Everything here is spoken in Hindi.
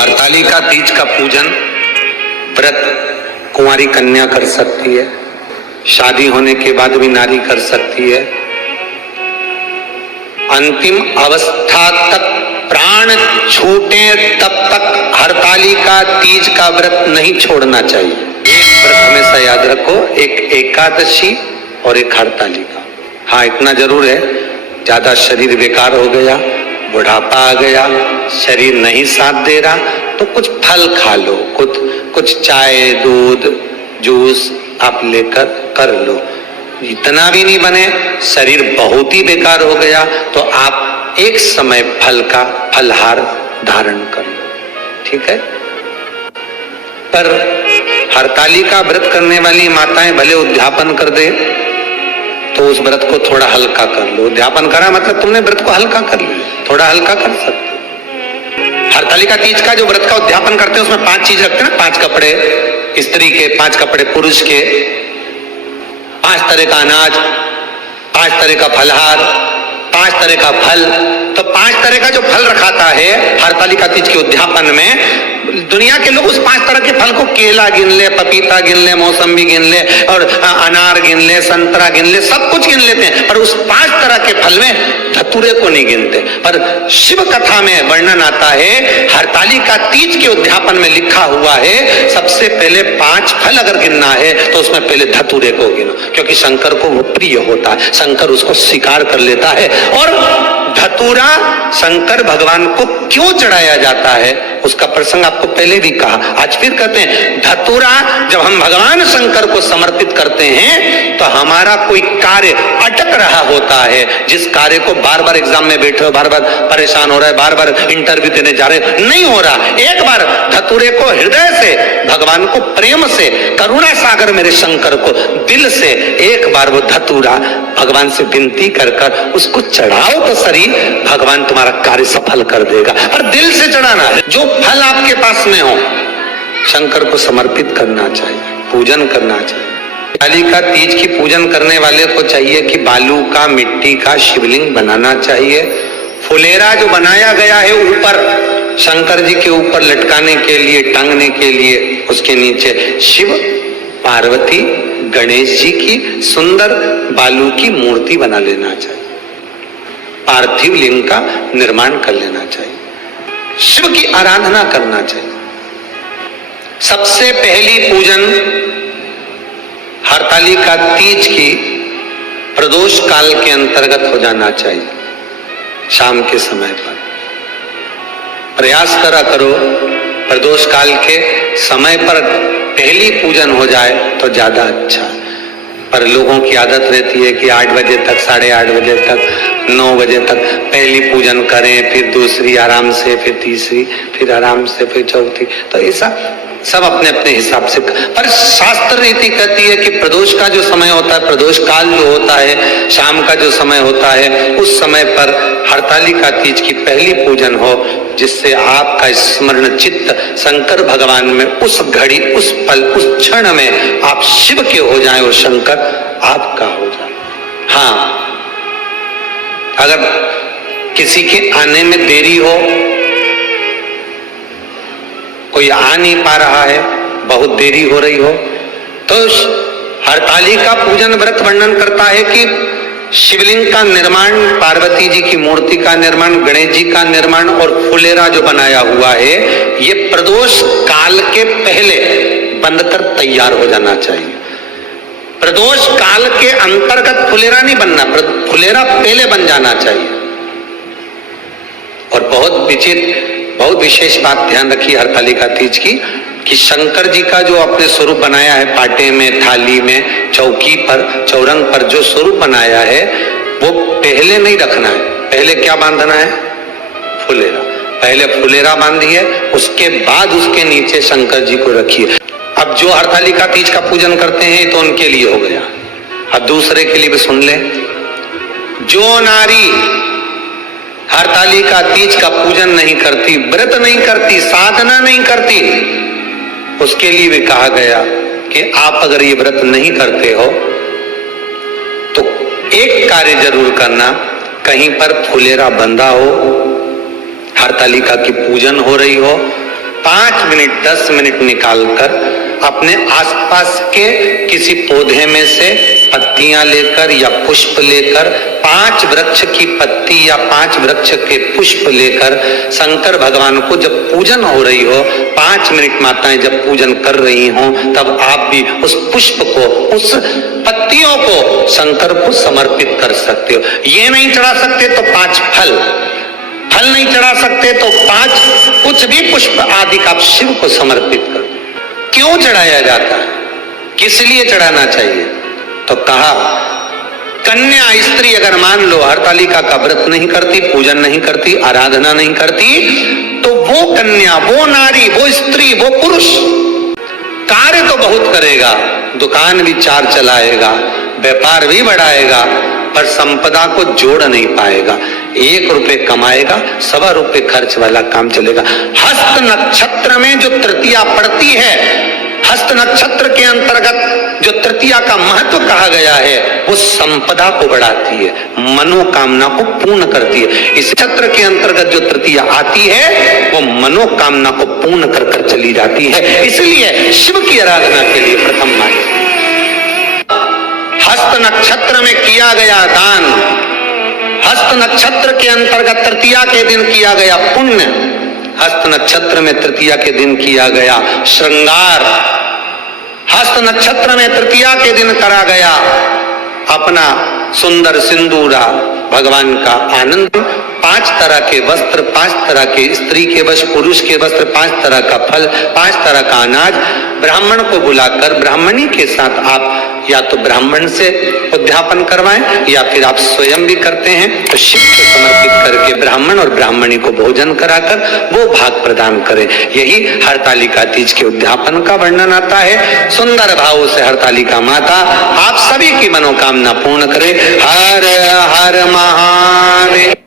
हरतालिका तीज का पूजन व्रत कुंवारी कन्या कर सकती है, शादी होने के बाद भी नारी कर सकती है। अंतिम अवस्था तक प्राण छूटे तब तक हरतालिका तीज का व्रत नहीं छोड़ना चाहिए। एक व्रत हमेशा याद रखो, एक एकादशी और एक हरतालिका। हाँ, इतना जरूर है, ज्यादा शरीर बेकार हो गया, बुढ़ापा आ गया, शरीर नहीं साथ दे रहा, तो कुछ फल खा लो, कुछ चाय दूध जूस आप लेकर कर लो। इतना भी नहीं बने, शरीर बहुत ही बेकार हो गया, तो आप एक समय फल का फलहार धारण कर लो, ठीक है। पर हरतालिका व्रत करने वाली माताएं भले उद्यापन कर दे, तो उस व्रत को थोड़ा हल्का कर लो। उद्यापन करा मतलब तुमने व्रत को हल्का कर लिया, थोड़ा हल्का कर सकते। हरतालिका तीज का जो व्रत का उद्यापन करते हैं उसमें 5 चीज रखते हैं ना, 5 कपड़े स्त्री के, 5 कपड़े पुरुष के, 5 तरह का अनाज, 5 तरह का फलहार, 5 तरह का फल। तो 5 तरह का जो फल रखाता है हरतालिका तीज के उद्यापन में, दुनिया के लोग उस 5 तरह के फल को केला गिन ले, पपीता गिन ले, मौसम्बी गिन ले, और अनार गिन ले, संतरा गिन ले, सब कुछ गिन लेते हैं, पर उस 5 तरह के फल में धतूरे को नहीं गिनते। पर शिव कथा में वर्णन आता है, हरतालिका तीज के उद्यापन में लिखा हुआ है, सबसे पहले 5 फल अगर गिनना है तो उसमें पहले धतूरे को गिनो, क्योंकि शंकर को वो प्रिय होता है, शंकर उसको स्वीकार कर लेता है। और धतूरा शंकर भगवान को क्यों चढ़ाया जाता है उसका प्रसंग आपको पहले भी कहा, आज फिर कहते हैं। धतूरा जब हम भगवान शंकर को समर्पित करते हैं तो हमारा कोई कार्य अटक रहा होता है, जिस कार्य को बार बार एग्जाम में बैठे हो, बार बार परेशान हो रहा है, बार बार इंटरव्यू देने जा रहे हो, नहीं हो रहा, एक बार धतूरे को हृदय से, भगवान को प्रेम से, करुणा सागर मेरे शंकर को दिल से एक बार वो धतूरा भगवान से विनती कर कर उसको चढ़ाओ तो शरीर भगवान तुम्हारा कार्य सफल कर देगा। पर दिल से चढ़ाना है, जो फल आपके पास में हो शंकर को समर्पित करना चाहिए, पूजन करना चाहिए। हरतालिका तीज की पूजन करने वाले को चाहिए कि बालू का, मिट्टी का शिवलिंग बनाना चाहिए। फुलेरा जो बनाया गया है ऊपर शंकर जी के ऊपर लटकाने के लिए, टांगने के लिए, उसके नीचे शिव पार्वती गणेश जी की सुंदर बालू की मूर्ति बना लेना चाहिए, पार्थिव लिंग का निर्माण कर लेना चाहिए, शिव की आराधना करना चाहिए। सबसे पहली पूजन हरतालिका तीज की प्रदोष काल के अंतर्गत हो जाना चाहिए, शाम के समय पर। प्रयास करा करो प्रदोष काल के समय पर पहली पूजन हो जाए तो ज्यादा अच्छा। पर लोगों की आदत रहती है कि 8 बजे तक, 8:30 बजे तक, 9 बजे तक पहली पूजन करें, फिर दूसरी आराम से, फिर तीसरी, फिर आराम से, फिर चौथी। तो ऐसा सब अपने अपने हिसाब से। पर शास्त्र रीति कहती है कि प्रदोष का जो समय होता है, प्रदोष काल जो होता है, शाम का जो समय होता है, उस समय पर हरतालिका तीज की पहली पूजन हो, जिससे आपका स्मरण चित्त शंकर भगवान में उस घड़ी, उस पल, उस क्षण में आप शिव के हो जाएं और शंकर आपका हो जाए। हाँ, अगर किसी के आने में देरी हो, कोई आ नहीं पा रहा है, बहुत देरी हो रही हो, तो हरतालिका पूजन व्रत वर्णन करता है कि शिवलिंग का निर्माण, पार्वती जी की मूर्ति का निर्माण, गणेश जी का निर्माण और फुलेरा जो बनाया हुआ है, ये प्रदोष काल के पहले बनकर तैयार हो जाना चाहिए। प्रदोष काल के अंतर्गत फुलेरा नहीं बनना, फुलेरा पहले बन जाना चाहिए। और बहुत विशेष बात ध्यान रखी हरतालिका तीज की, कि शंकर जी का जो अपने स्वरूप बनाया है, पाटे में, थाली में, चौकी पर, चौरंग पर जो स्वरूप बनाया है, वो पहले नहीं रखना है। पहले क्या बांधना है? फुलेरा। पहले फुलेरा बांधिए, उसके बाद उसके नीचे शंकर जी को रखिए। अब जो हरतालिका तीज का पूजन करते हैं तो उनके लिए हो गया, अब दूसरे के लिए भी सुन ले। जो नारी हरतालिका तीज का पूजन नहीं करती, व्रत नहीं करती, साधना नहीं करती, उसके लिए भी कहा गया कि आप अगर ये व्रत नहीं करते हो तो एक कार्य जरूर करना, कहीं पर फुलेरा बंधा हो, हरतालिका की पूजन हो रही हो, 5 मिनट 10 मिनट निकालकर अपने आसपास के किसी पौधे में से पत्तियां लेकर या पुष्प लेकर 5 वृक्ष की पत्ती या 5 वृक्ष के पुष्प लेकर शंकर भगवान को जब पूजन हो रही हो, 5 मिनट माताएं जब पूजन कर रही हो, तब आप भी उस पुष्प को, उस पत्तियों को शंकर को समर्पित कर सकते हो। ये नहीं चढ़ा सकते तो 5 फल नहीं चढ़ा सकते तो 5 कुछ भी पुष्प आदि का आप शिव को समर्पित करो। क्यों चढ़ाया जाता है, किस लिए चढ़ाना चाहिए? तो कहा कन्या स्त्री अगर मान लो हरतालिका का व्रत नहीं करती, पूजन नहीं करती, आराधना नहीं करती, तो वो कन्या, वो नारी, वो स्त्री, वो पुरुष कार्य तो बहुत करेगा, दुकान भी 4 चलाएगा, व्यापार भी बढ़ाएगा, पर संपदा को जोड़ नहीं पाएगा। 1 रुपए कमाएगा, 1.25 रुपए खर्च वाला काम चलेगा। हस्त नक्षत्र में जो तृतीया पड़ती है, हस्त नक्षत्र के अंतर्गत जो तृतीया का महत्व कहा गया है, वो संपदा को बढ़ाती है, मनोकामना को पूर्ण करती है। इस नक्षत्र के अंतर्गत जो तृतीया आती है, वो मनोकामना को पूर्ण कर कर चली जाती है। इसलिए शिव की आराधना के लिए प्रथम माने। हस्त नक्षत्र में किया गया दान, हस्त नक्षत्र के अंतर्गत तृतीया के दिन किया गया पुण्य, हस्त नक्षत्र में तृतीया के दिन किया गया श्रृंगार, हस्त नक्षत्र में तृतीया के दिन करा गया अपना सुंदर सिंदूरा, भगवान का आनंद, 5 तरह के वस्त्र, 5 तरह के स्त्री के वस्त्र, पुरुष के वस्त्र, 5 तरह का फल, 5 तरह का अनाज, ब्राह्मण को बुलाकर ब्राह्मणी के साथ आप या तो ब्राह्मण से उद्यापन करवाएं या फिर आप स्वयं भी करते हैं, तो शिव को समर्पित करके ब्राह्मण और ब्राह्मणी को भोजन कराकर वो भाग प्रदान करें। यही हरतालिका तीज के उद्यापन का वर्णन आता है। सुंदर भावों से हरतालिका माता आप सभी की मनोकामना पूर्ण करे। हर हर महादेव।